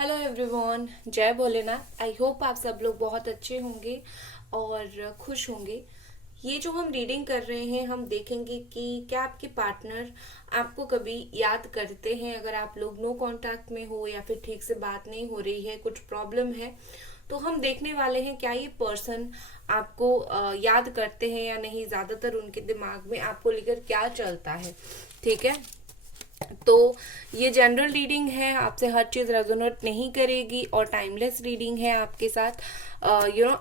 Hello everyone, जय Bholenath. I hope आप सब लोग बहुत अच्छे होंगे और खुश होंगे। ये जो हम रीडिंग कर रहे हैं, हम देखेंगे कि क्या आपके पार्टनर आपको कभी याद करते हैं। अगर आप लोग नो कांटेक्ट में हो या फिर ठीक से बात नहीं हो रही है, कुछ प्रॉब्लम है, तो हम देखने वाले हैं क्या ये पर्सन आपको याद करते हैं या नहीं। ज्यादातर उनके दिमाग में आपको लेकर क्या चलता है, ठीक है। तो ये जनरल रीडिंग है, आपसे हर चीज रेजोनेट नहीं करेगी और टाइमलेस रीडिंग है आपके साथ।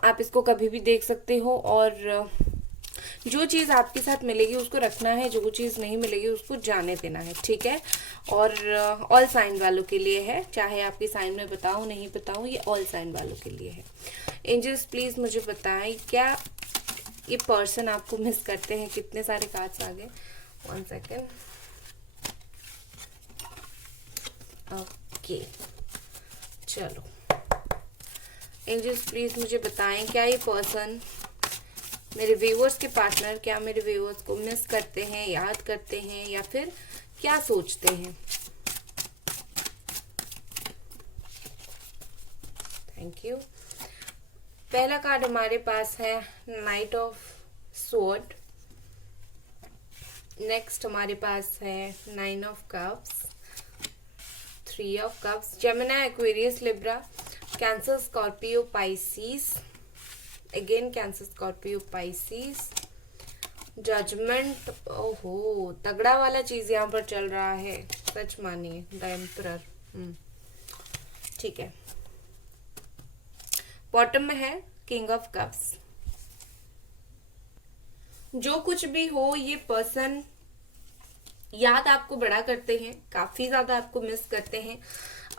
आप इसको कभी भी देख सकते हो और जो चीज आपके साथ मिलेगी उसको रखना है, जो चीज नहीं मिलेगी उसको जाने देना है, ठीक है। और ऑल साइन वालों के लिए है, चाहे आपके साइन में बताऊं नहीं बताऊं, ये ऑल साइन वालों के लिए है। एंजल्स प्लीज मुझे बताएं, क्या ये पर्सन आपको मिस करते हैं। कितने सारे कार्ड्स आ गए, 1 सेकेंड। ओके, चलो एंजल्स प्लीज मुझे बताएं, क्या ये पर्सन, मेरे व्यूअर्स के पार्टनर, क्या मेरे व्यूअर्स को मिस करते हैं, याद करते हैं या फिर क्या सोचते हैं। Thank you. पहला कार्ड हमारे पास है नाइट ऑफ स्वॉर्ड। नेक्स्ट हमारे पास है 9 of cups, 3 of cups, Gemini, Aquarius, Libra, Cancer, Scorpio, Pisces, again Cancer, Scorpio, Pisces, judgment. ओहो, तगड़ा वाला चीज यहाँ पर चल रहा है, सच मानिए। द एम्परर, ठीक है। बॉटम में है किंग ऑफ कप्स। जो कुछ भी हो, ये पर्सन याद आपको बड़ा करते हैं, काफी ज्यादा आपको मिस करते हैं।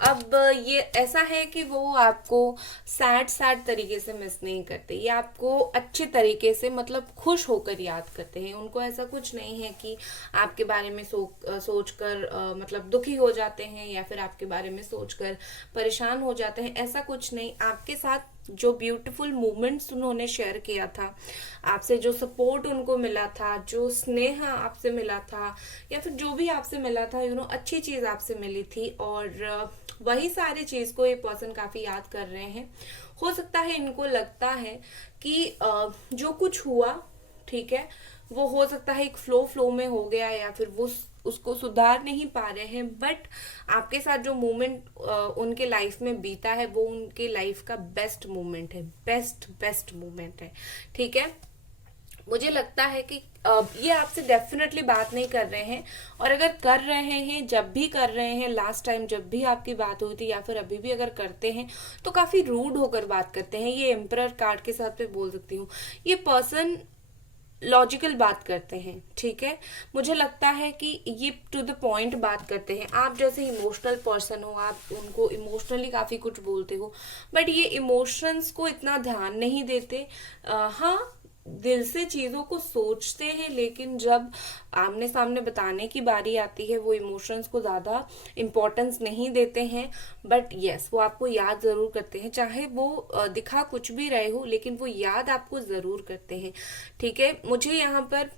अब ये ऐसा है कि वो आपको सैड सैड तरीके से मिस नहीं करते, ये आपको अच्छे तरीके से, मतलब खुश होकर याद करते हैं। उनको ऐसा कुछ नहीं है कि आपके बारे में सोचकर मतलब दुखी हो जाते हैं या फिर आपके बारे में सोचकर परेशान हो जाते हैं, ऐसा कुछ नहीं। आपके साथ जो ब्यूटीफुल मोमेंट्स उन्होंने शेयर किया था, आपसे जो सपोर्ट उनको मिला था, जो स्नेह आपसे मिला था या फिर जो भी आपसे मिला था, अच्छी चीज आपसे मिली थी, और वही सारी चीज को ये पर्सन काफी याद कर रहे हैं। हो सकता है इनको लगता है कि जो कुछ हुआ, ठीक है, वो हो सकता है एक फ्लो फ्लो में हो गया या फिर वो उसको सुधार नहीं पा रहे हैं, बट आपके साथ जो मोमेंट उनके लाइफ में बीता है वो उनके लाइफ का बेस्ट मोमेंट है, बेस्ट बेस्ट मोमेंट है, ठीक है। मुझे लगता है कि ये आपसे डेफिनेटली बात नहीं कर रहे हैं, और अगर कर रहे हैं, जब भी कर रहे हैं, लास्ट टाइम जब भी आपकी बात हुई थी या फिर अभी भी अगर करते हैं, तो काफी रूड होकर बात करते हैं। ये एम्परर कार्ड के साथ मैं बोल सकती हूँ, ये पर्सन लॉजिकल बात करते हैं, ठीक है। मुझे लगता है कि ये टू द पॉइंट बात करते हैं। आप जैसे इमोशनल पर्सन हो, आप उनको इमोशनली काफी कुछ बोलते हो, बट ये इमोशंस को इतना ध्यान नहीं देते। हाँ, दिल से चीजों को सोचते हैं, लेकिन जब आमने सामने बताने की बारी आती है वो इमोशंस को ज्यादा इम्पोर्टेंस नहीं देते हैं। बट यस, वो आपको याद जरूर करते हैं, चाहे वो दिखा कुछ भी रहे हो, लेकिन वो याद आपको जरूर करते हैं, ठीक है। मुझे यहाँ पर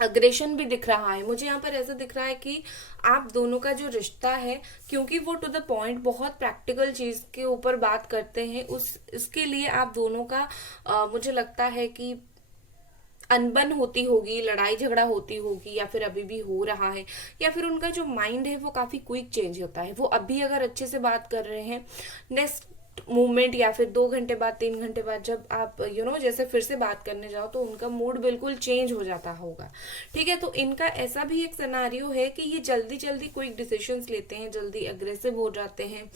अग्रेशन भी दिख रहा है, मुझे यहाँ पर ऐसा दिख रहा है कि आप दोनों का जो रिश्ता है, क्योंकि वो टू द पॉइंट बहुत प्रैक्टिकल चीज के ऊपर बात करते हैं, उस इसके लिए आप दोनों का मुझे लगता है कि अनबन होती होगी, लड़ाई झगड़ा होती होगी, या फिर अभी भी हो रहा है, या फिर उनका जो माइंड है वो काफी क्विक चेंज होता है। वो अभी अगर अच्छे से बात कर रहे हैं, नेक्स्ट मूवमेंट या फिर 2 घंटे बाद, 3 घंटे बाद जब आप जैसे फिर से बात करने जाओ, तो उनका मूड बिल्कुल चेंज हो जाता होगा, ठीक है। तो इनका ऐसा भी एक सिनारियो है कि ये जल्दी जल्दी क्विक डिसीजंस लेते हैं, जल्दी अग्रेसिव हो जाते हैं,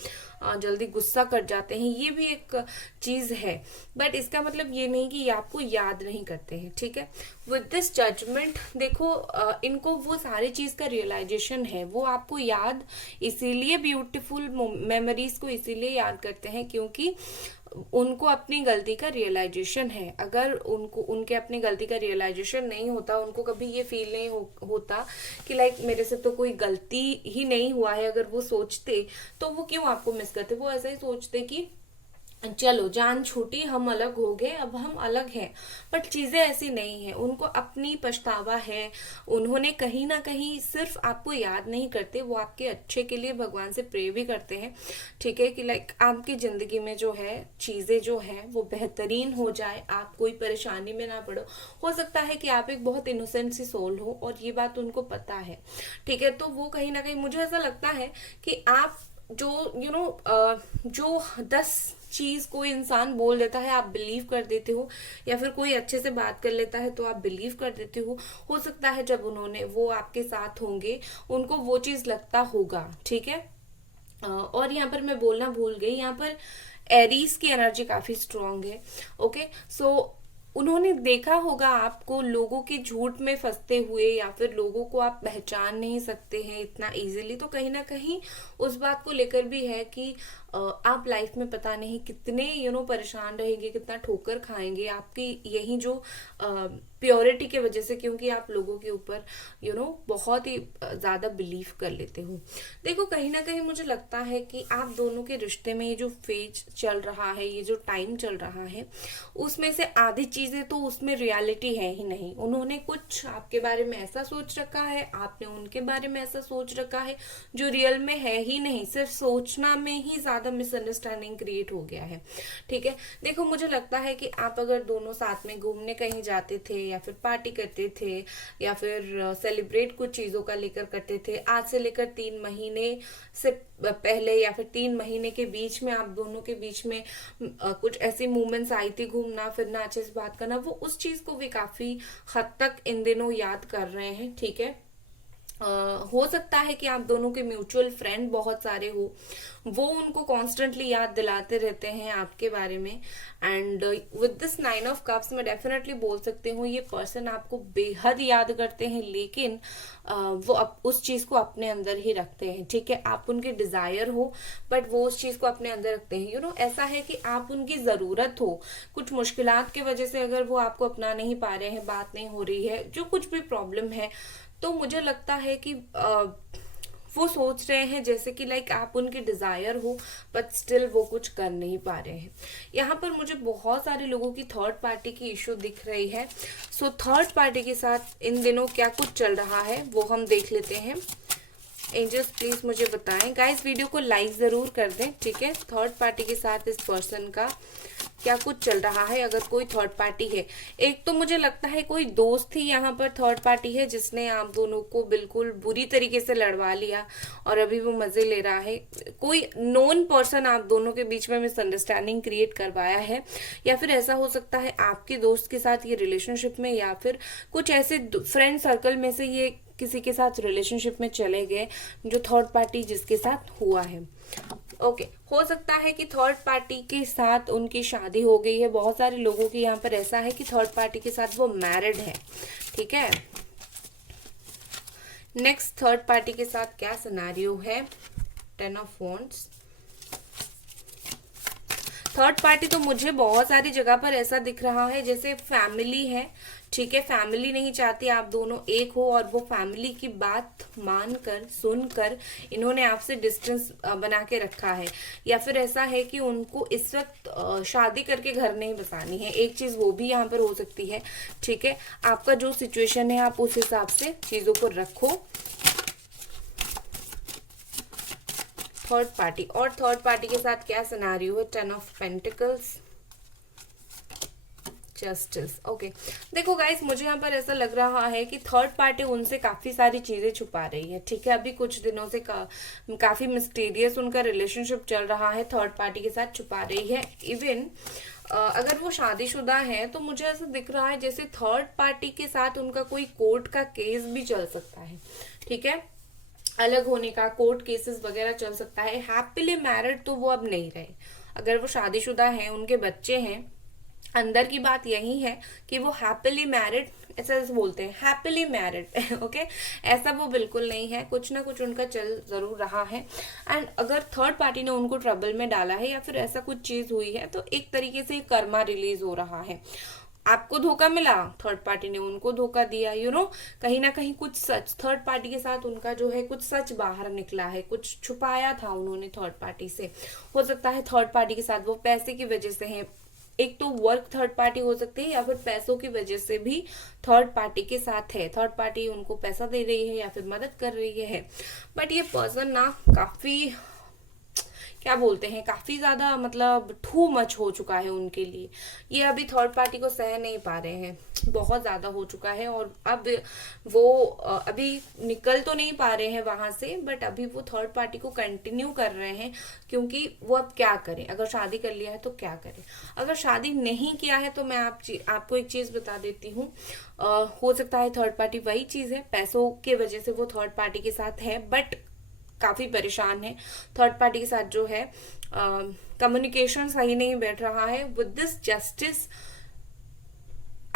जल्दी गुस्सा कर जाते हैं, ये भी एक चीज है। बट इसका मतलब ये नहीं कि ये आपको याद नहीं करते हैं, ठीक है। विद दिस जजमेंट देखो, इनको वो सारी चीज का रियलाइजेशन है, वो आपको याद इसीलिए, ब्यूटीफुल मेमोरीज को इसीलिए याद करते हैं क्योंकि उनको अपनी गलती का रियलाइजेशन है। अगर उनको उनके अपनी गलती का रियलाइजेशन नहीं होता, उनको कभी ये फील नहीं होता कि लाइक मेरे से तो कोई गलती ही नहीं हुआ है, अगर वो सोचते तो वो क्यों आपको मिस करते। वो ऐसा ही सोचते कि चलो जान छूटी, हम अलग हो गए, अब हम अलग हैं। बट चीजें ऐसी नहीं है, उनको अपनी पछतावा है। उन्होंने कहीं ना कहीं सिर्फ आपको याद नहीं करते, वो आपके अच्छे के लिए भगवान से प्रे भी करते हैं, ठीक है, कि लाइक आपकी जिंदगी में जो है चीजें जो है वो बेहतरीन हो जाए, आप कोई परेशानी में ना पड़ो। हो सकता है कि आप एक बहुत इनोसेंट सी सोल हो और ये बात उनको पता है, ठीक है। तो वो कहीं ना कहीं मुझे ऐसा लगता है कि आप जो जो 10 चीज कोई इंसान बोल देता है आप बिलीव कर देते हो, या फिर कोई अच्छे से बात कर लेता है तो आप बिलीव कर देते हो सकता है जब उन्होंने वो आपके साथ होंगे उनको वो चीज लगता होगा, ठीक है। और यहाँ पर मैं बोलना भूल गई, यहाँ पर एरीज की एनर्जी काफी स्ट्रांग है, ओके। सो उन्होंने देखा होगा आपको लोगों के झूठ में फंसते हुए, या फिर लोगों को आप पहचान नहीं सकते हैं इतना इजीली, तो कहीं ना कहीं उस बात को लेकर भी है कि आप लाइफ में पता नहीं कितने परेशान रहेंगे, कितना ठोकर खाएंगे आपकी यही जो प्योरिटी के वजह से, क्योंकि आप लोगों के ऊपर बहुत ही ज्यादा बिलीव कर लेते हो। देखो कहीं ना कहीं मुझे लगता है कि आप दोनों के रिश्ते में ये जो फेज चल रहा है, ये जो टाइम चल रहा है, उसमें से आधी चीजें तो उसमें रियलिटी है ही नहीं। उन्होंने कुछ आपके बारे में ऐसा सोच रखा है, आपने उनके बारे में ऐसा सोच रखा है जो रियल में है ही नहीं, सिर्फ सोचना में ही ज्यादा मिसअंडरस्टैंडिंग क्रिएट हो गया है, ठीक है। देखो मुझे लगता है कि आप अगर दोनों साथ में घूमने कहीं जाते थे, या फिर पार्टी करते थे, या फिर सेलिब्रेट कुछ चीजों का लेकर करते थे, आज से लेकर 3 महीने से पहले या फिर 3 महीने के बीच में आप दोनों के बीच में कुछ ऐसी मूवमेंट्स आई थी, घूमना फिरना, अच्छे से बात करना, वो उस चीज को भी काफी हद तक इन दिनों याद कर रहे हैं, ठीक है। हो सकता है कि आप दोनों के म्यूचुअल फ्रेंड बहुत सारे हो, वो उनको कॉन्स्टेंटली याद दिलाते रहते हैं आपके बारे में। And with this 9 of cups मैं डेफिनेटली बोल सकती हूँ ये पर्सन आपको बेहद याद करते हैं, लेकिन वो उस चीज को अपने अंदर ही रखते हैं, ठीक है। आप उनके डिजायर हो बट वो उस चीज को अपने अंदर रखते हैं। ऐसा है कि आप उनकी जरूरत हो, कुछ मुश्किलात की वजह से अगर वो आपको अपना नहीं पा रहे हैं, बात नहीं हो रही है, जो कुछ भी प्रॉब्लम है, तो मुझे लगता है कि वो सोच रहे हैं जैसे कि लाइक आप उनके डिजायर हो, बट स्टिल वो कुछ कर नहीं पा रहे हैं। यहाँ पर मुझे बहुत सारे लोगों की थर्ड पार्टी की इशू दिख रही है। सो थर्ड पार्टी के साथ इन दिनों क्या कुछ चल रहा है वो हम देख लेते हैं। एंजल्स प्लीज मुझे बताएं। गाइस वीडियो को लाइक जरूर कर दें, ठीक है। थर्ड पार्टी के साथ इस पर्सन का क्या कुछ चल रहा है, अगर कोई थर्ड पार्टी है। एक तो मुझे लगता है कोई दोस्त ही यहाँ पर थर्ड पार्टी है जिसने आप दोनों को बिल्कुल बुरी तरीके से लड़वा लिया और अभी वो मजे ले रहा है। कोई नोन पर्सन आप दोनों के बीच में मिसअंडरस्टैंडिंग क्रिएट करवाया है, या फिर ऐसा हो सकता है आपके दोस्त के साथ ये रिलेशनशिप में, या फिर कुछ ऐसे फ्रेंड सर्कल में से ये किसी के साथ रिलेशनशिप में चले गए जो थर्ड पार्टी जिसके साथ हुआ है, ओके। हो सकता है कि थर्ड पार्टी के साथ उनकी शादी हो गई है। बहुत सारे लोगों की यहाँ पर ऐसा है कि थर्ड पार्टी के साथ वो मैरिड है, ठीक है। नेक्स्ट थर्ड पार्टी के साथ क्या सिनेरियो है, 10 ऑफ वॉन्ड्स। थर्ड पार्टी तो मुझे बहुत सारी जगह पर ऐसा दिख रहा है जैसे फैमिली है, ठीक है। फैमिली नहीं चाहती आप दोनों एक हो, और वो फैमिली की बात मानकर सुनकर इन्होंने आपसे डिस्टेंस बना के रखा है, या फिर ऐसा है कि उनको इस वक्त शादी करके घर नहीं बसानी है। एक चीज वो भी यहाँ पर हो सकती है, ठीक है। आपका जो सिचुएशन है आप उस हिसाब से चीजों को रखो। थर्ड पार्टी और थर्ड पार्टी के साथ क्या सिनेरियो है, 10 ऑफ पेंटिकल्स, जस्टिस, ओके। देखो गाइस मुझे यहाँ पर ऐसा लग रहा है कि थर्ड पार्टी उनसे काफी सारी चीजें छुपा रही है, ठीक है। अभी कुछ दिनों से काफी मिस्टीरियस उनका रिलेशनशिप चल रहा है, थर्ड पार्टी के साथ छुपा रही है। इवन अगर वो शादीशुदा है तो मुझे ऐसा दिख रहा है जैसे थर्ड पार्टी के साथ उनका कोई कोर्ट का केस भी चल सकता है, ठीक है। अलग होने का कोर्ट केसेस वगैरह चल सकता है। हैप्पीली मैरिड तो वो अब नहीं रहे। अगर वो शादीशुदा है, उनके बच्चे हैं, अंदर की बात यही है कि वो हैप्पीली मैरिड, ऐसा बोलते हैं हैप्पीली मैरिड, ओके। ऐसा वो बिल्कुल नहीं है, कुछ ना कुछ उनका चल जरूर रहा है। एंड अगर थर्ड पार्टी ने उनको ट्रबल में डाला है या फिर ऐसा कुछ चीज हुई है तो एक तरीके से कर्मा रिलीज हो रहा है। आपको धोखा मिला, थर्ड पार्टी ने उनको धोखा दिया, कहीं ना कहीं कुछ सच थर्ड पार्टी के साथ उनका जो है कुछ सच बाहर निकला है, कुछ छुपाया था उन्होंने थर्ड पार्टी से। हो सकता है थर्ड पार्टी के साथ वो पैसे की वजह से है, एक तो वर्क थर्ड पार्टी हो सकती है, या फिर पैसों की वजह से भी थर्ड पार्टी के साथ है, थर्ड पार्टी उनको पैसा दे रही है या फिर मदद कर रही है। बट ये पर्सन ना काफी, क्या बोलते हैं, काफी ज्यादा मतलब टू मच हो चुका है उनके लिए। ये अभी थर्ड पार्टी को सह नहीं पा रहे हैं, बहुत ज्यादा हो चुका है। और अब वो अभी निकल तो नहीं पा रहे हैं वहां से, बट अभी वो थर्ड पार्टी को कंटिन्यू कर रहे हैं, क्योंकि वो अब क्या करें, अगर शादी कर लिया है तो क्या करें। अगर शादी नहीं किया है तो मैं आपको एक चीज बता देती हूँ, हो सकता है थर्ड पार्टी वही चीज है, पैसों के वजह से वो थर्ड पार्टी के साथ है, बट काफी परेशान है थर्ड पार्टी के साथ, जो है कम्युनिकेशन सही नहीं बैठ रहा है। विद दिस जस्टिस,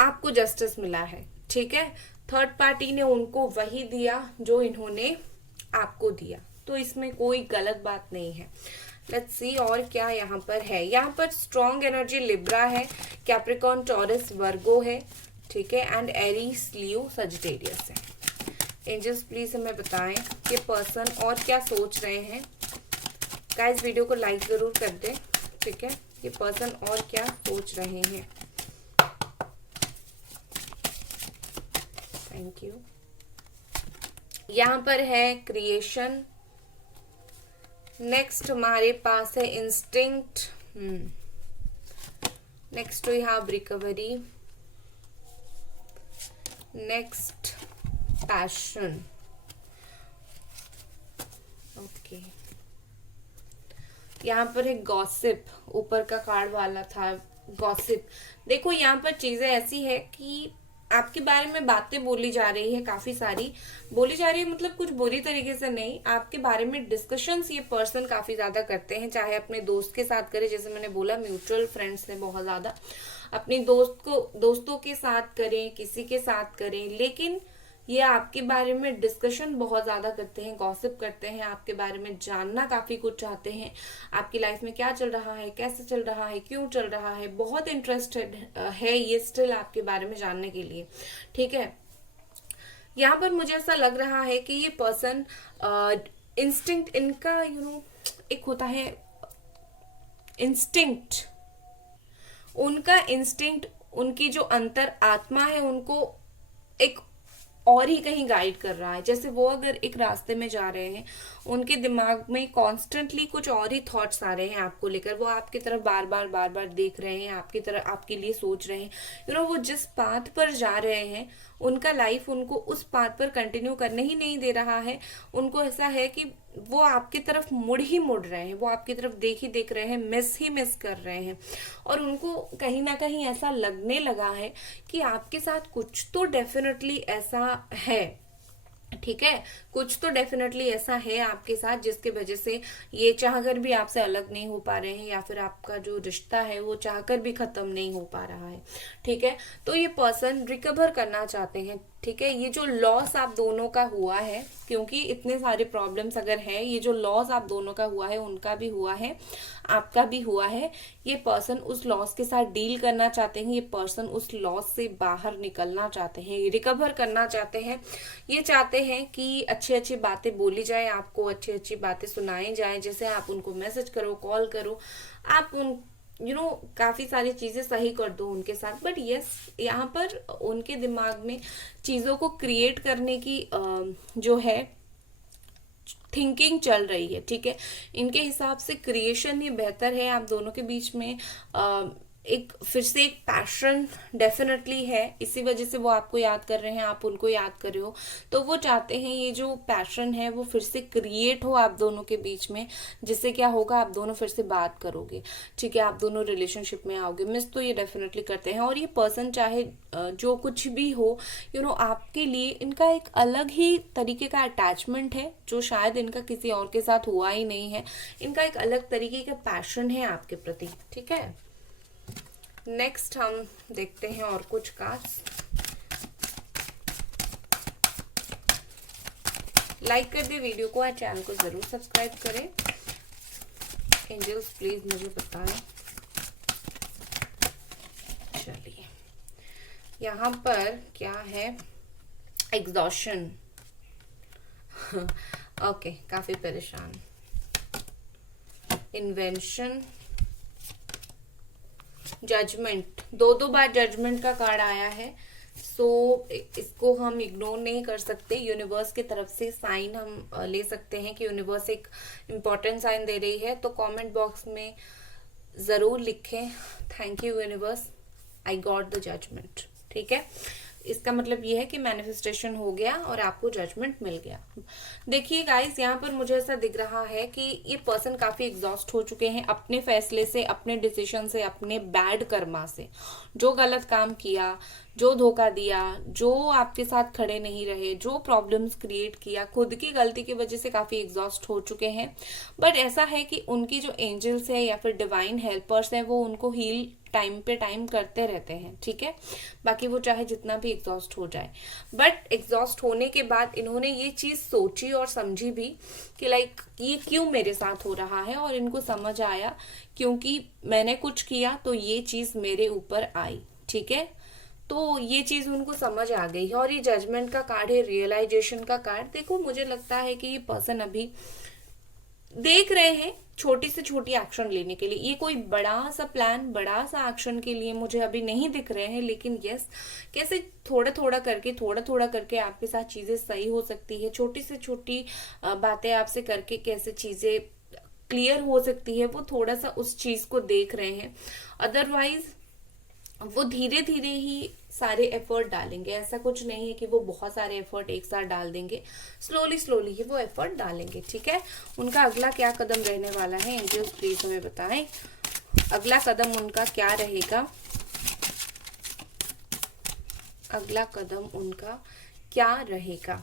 आपको जस्टिस मिला है, ठीक है। थर्ड पार्टी ने उनको वही दिया जो इन्होंने आपको दिया, तो इसमें कोई गलत बात नहीं है। लेट्स सी और क्या यहाँ पर है। यहाँ पर स्ट्रॉन्ग एनर्जी लिब्रा है, कैप्रिकॉर्न, टॉरस, वर्गो है, ठीक है, एंड एरीज, लियो, सजिटेरियस है। एंजल्स प्लीज हमें बताएं कि पर्सन और क्या सोच रहे हैं। गाइस वीडियो को लाइक जरूर कर दें, ठीक है। ये पर्सन और क्या सोच रहे हैं। Thank you. यहाँ पर है क्रिएशन, नेक्स्ट हमारे पास है instinct, next we have recovery, next passion, okay. यहाँ पर है गॉसिप, ऊपर का कार्ड वाला था गॉसिप। देखो यहाँ पर चीजें ऐसी है कि आपके बारे में बातें बोली जा रही है, काफी सारी बोली जा रही है, मतलब कुछ बुरी तरीके से नहीं, आपके बारे में डिस्कशंस ये पर्सन काफी ज्यादा करते हैं, चाहे अपने दोस्त के साथ करे, जैसे मैंने बोला म्यूचुअल फ्रेंड्स ने बहुत ज्यादा, अपने दोस्तों के साथ करें, किसी के साथ करें, लेकिन ये आपके बारे में डिस्कशन बहुत ज्यादा करते हैं, गॉसिप करते हैं, आपके बारे में जानना काफी कुछ चाहते हैं, आपकी लाइफ में क्या चल रहा है, कैसे चल रहा है, क्यों चल रहा है, बहुत इंटरेस्टेड है ये स्टिल आपके बारे में जानने के लिए, ठीक है। यहाँ पर मुझे ऐसा लग रहा है कि ये पर्सन इंस्टिंक्ट इनका एक होता है इंस्टिंक्ट, उनका इंस्टिंक्ट, उनकी जो अंतर आत्मा है उनको एक और ही कहीं गाइड कर रहा है। जैसे वो अगर एक रास्ते में जा रहे हैं, उनके दिमाग में कॉन्स्टेंटली कुछ और ही थॉट्स आ रहे हैं आपको लेकर, वो आपकी तरफ बार बार देख रहे हैं, आपकी तरफ आपके लिए सोच रहे हैं, वो जिस पाथ पर जा रहे हैं उनका लाइफ उनको उस पाथ पर कंटिन्यू करने ही नहीं दे रहा है। उनको ऐसा है कि वो आपकी तरफ मुड़ रहे हैं, वो आपकी तरफ देख रहे हैं, मिस कर रहे हैं, और उनको कहीं ना कहीं ऐसा लगने लगा है कि आपके साथ कुछ तो डेफिनेटली ऐसा है, ठीक है, कुछ तो डेफिनेटली ऐसा है आपके साथ जिसके वजह से ये चाहकर भी आपसे अलग नहीं हो पा रहे हैं, या फिर आपका जो रिश्ता है वो चाहकर भी खत्म नहीं हो पा रहा है, ठीक है। तो ये पर्सन रिकवर करना चाहते हैं, ठीक है। ये जो लॉस आप दोनों का हुआ है, क्योंकि इतने सारे प्रॉब्लम्स अगर है, ये जो लॉस आप दोनों का हुआ है, उनका भी हुआ है, आपका भी हुआ है, ये पर्सन उस लॉस के साथ डील करना चाहते हैं, ये पर्सन उस लॉस से बाहर निकलना चाहते हैं, रिकवर करना चाहते हैं। ये चाहते हैं कि अच्छी अच्छी बातें बोली जाए, आपको अच्छी अच्छी बातें सुनाई जाए, जैसे आप उनको मैसेज करो, कॉल करो, आप उन काफी सारी चीजें सही कर दो उनके साथ। बट यस, यहाँ पर उनके दिमाग में चीजों को क्रिएट करने की जो है थिंकिंग चल रही है, ठीक है। इनके हिसाब से क्रिएशन ही बेहतर है। आप दोनों के बीच में एक फिर से एक पैशन डेफिनेटली है, इसी वजह से वो आपको याद कर रहे हैं, आप उनको याद कर रहे हो, तो वो चाहते हैं ये जो पैशन है वो फिर से क्रिएट हो आप दोनों के बीच में, जिससे क्या होगा, आप दोनों फिर से बात करोगे, ठीक है, आप दोनों रिलेशनशिप में आओगे। मिस तो ये डेफिनेटली करते हैं, और ये पर्सन चाहे जो कुछ भी हो, आपके लिए इनका एक अलग ही तरीके का अटैचमेंट है, जो शायद इनका किसी और के साथ हुआ ही नहीं है। इनका एक अलग तरीके का पैशन है आपके प्रति, ठीक है। नेक्स्ट हम देखते हैं और कुछ कार्ड्स। लाइक कर दे वीडियो को और चैनल को जरूर सब्सक्राइब करें। एंजल्स प्लीज मुझे बताएं। चलिए, यहाँ पर क्या है, एग्जॉशन। ओके, काफी परेशान। इन्वेंशन, जजमेंट, दो बार जजमेंट का कार्ड आया है। सो इसको हम इग्नोर नहीं कर सकते। यूनिवर्स की तरफ से साइन हम ले सकते हैं कि यूनिवर्स एक इम्पोर्टेंट साइन दे रही है। तो कमेंट बॉक्स में जरूर लिखें, thank you universe, I got the judgment. ठीक है, इसका मतलब ये है कि मैनिफेस्टेशन हो गया और आपको जजमेंट मिल गया। देखिए गाइस, यहाँ पर मुझे ऐसा दिख रहा है कि ये पर्सन काफी एग्जॉस्ट हो चुके हैं अपने फैसले से, अपने डिसीजन से, अपने बैड कर्मा से। जो गलत काम किया, जो धोखा दिया, जो आपके साथ खड़े नहीं रहे, जो प्रॉब्लम्स क्रिएट किया, खुद की गलती की वजह से काफी एग्जॉस्ट हो चुके हैं। बट ऐसा है कि उनकी जो एंजल्स है या फिर डिवाइन हेल्पर्स हैं वो उनको हील टाइम पे टाइम करते रहते हैं। ठीक है, बाकी वो चाहे जितना भी एग्जॉस्ट हो जाए। बट एग्जॉस्ट होने के बाद इन्होंने ये चीज सोची और समझी भी कि लाइक ये क्यों मेरे साथ हो रहा है, और इनको समझ आया क्योंकि मैंने कुछ किया तो ये चीज मेरे ऊपर आई। ठीक है, तो ये चीज उनको समझ आ गई है। और ये जजमेंट का कार्ड है, रियलाइजेशन का कार्ड। देखो, मुझे लगता है कि ये पर्सन अभी देख रहे हैं छोटी से छोटी एक्शन लेने के लिए। ये कोई बड़ा सा प्लान, बड़ा सा एक्शन के लिए मुझे अभी नहीं दिख रहे हैं, लेकिन यस, कैसे थोड़ा थोड़ा करके आपके साथ चीजें सही हो सकती है। छोटी से छोटी बातें आपसे करके कैसे चीजें क्लियर हो सकती है, वो थोड़ा सा उस चीज को देख रहे हैं। अदरवाइज वो धीरे धीरे ही सारे एफर्ट डालेंगे। ऐसा कुछ नहीं है कि वो बहुत सारे एफर्ट एक साथ डाल देंगे, स्लोली ही वो एफर्ट डालेंगे। ठीक है, उनका अगला क्या कदम रहने वाला है, एंजल्स प्लीज हमें बताएं अगला कदम उनका क्या रहेगा। अगला कदम उनका क्या रहेगा।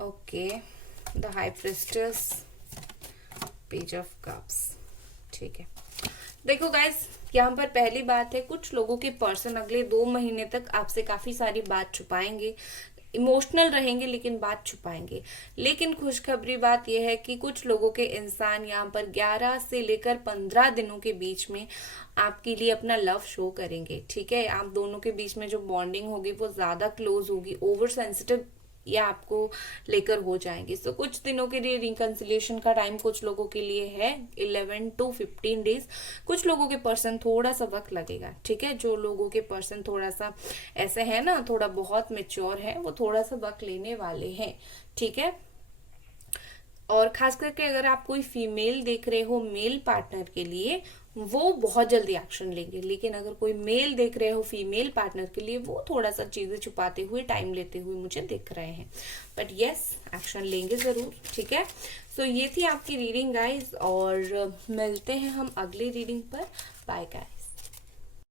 Okay, the high priestess, page of cups. ठीक है, देखो गाइस, यहाँ पर पहली बात है, कुछ लोगों के पर्सन अगले 2 महीने तक आपसे काफी सारी बात छुपाएंगे, इमोशनल रहेंगे लेकिन बात छुपाएंगे। लेकिन खुशखबरी बात यह है कि कुछ लोगों के इंसान यहाँ पर 11 से लेकर 15 दिनों के बीच में आपके लिए अपना लव शो करेंगे। ठीक है, आप दोनों के बीच में जो बॉन्डिंग होगी वो ज्यादा क्लोज होगी, ओवर सेंसिटिव या आपको लेकर हो जाएंगे। तो कुछ दिनों के लिए रिकंसिलिएशन का टाइम कुछ लोगों के लिए है 11 to 15 डेज। कुछ लोगों के पर्सन थोड़ा सा वक्त लगेगा। ठीक है, जो लोगों के पर्सन थोड़ा सा ऐसे है ना, थोड़ा बहुत मेच्योर है, वो थोड़ा सा वक्त लेने वाले हैं। ठीक है, और खास करके अगर आप कोई फीमेल देख रहे हो मेल पार्टनर के लिए, वो बहुत जल्दी एक्शन लेंगे। लेकिन अगर कोई मेल देख रहे हो फीमेल पार्टनर के लिए, वो थोड़ा सा चीजें छुपाते हुए, टाइम लेते हुए मुझे दिख रहे हैं। बट यस, एक्शन लेंगे जरूर। ठीक है, सो ये थी आपकी रीडिंग गाइज, और मिलते हैं हम अगली रीडिंग पर। Bye guys.